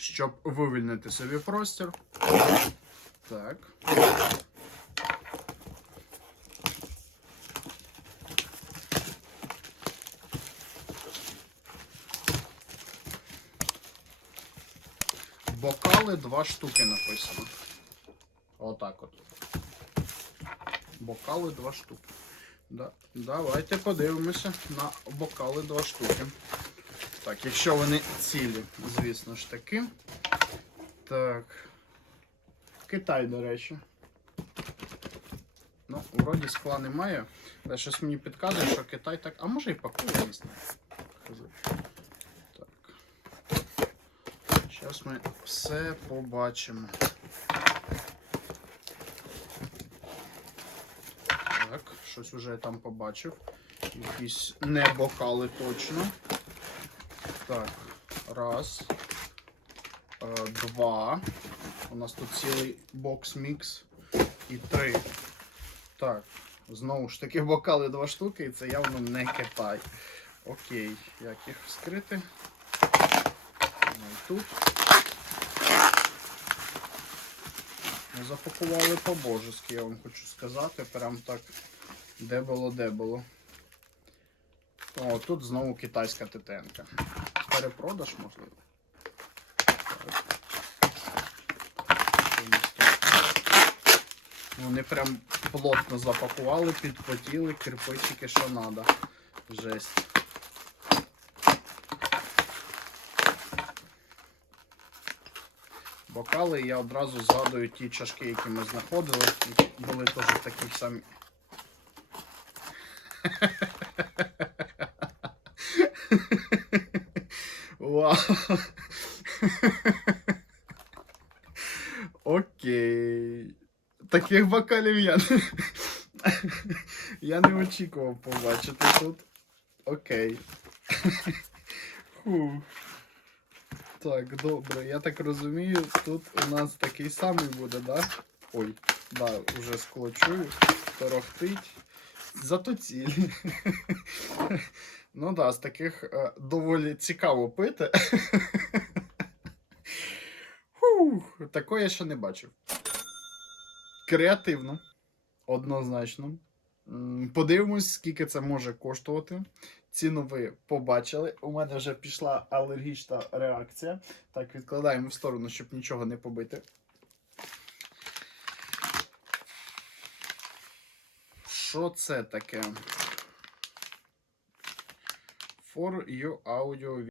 щоб вивільнити собі простір. Так. Бокали два штуки написано. Отак от. Бокали два штуки. Да, давайте подивимося на бокали два штуки. Так, якщо вони цілі, звісно ж таки. Так. Китай, до речі. Ну, вроді скла немає. Але щось мені підказує, що Китай так. А може і пакує. Хз. Так. Зараз ми все побачимо. Так, щось уже я там побачив. Якісь не бокали точно. Так, раз. Е, два. У нас тут цілий бокс мікс. І три. Так, знову ж таки бокали два штуки, і це явно не Китай. Окей, як їх вскрити? Ну, Тут. Ну, Запакували по-божески, я вам хочу сказати. Прям так де було, де було. О, тут знову китайська титенка. Перепродаж, можливо. Вони прям плотно запакували, підпотіли, кирпичики, що треба. Жесть. Бокали я одразу згадую ті чашки, які ми знаходили. які Були теж такі самі. Вау. Окей. Таких бокалів я я не очікував побачити тут. Окей. Фух. Так, добре. Я так розумію, тут у нас такий самий буде, да? Ой, да, уже скло чую. Торохтить. Зато цілі. Ну да, з таких е, доволі цікаво пити. Фух, такого я ще не бачив. Креативно. Однозначно. Подивимось, скільки це може коштувати. Ціну ви побачили. У мене вже пішла алергічна реакція. Так, відкладаємо в сторону, щоб нічого не побити. Що це таке? For your audio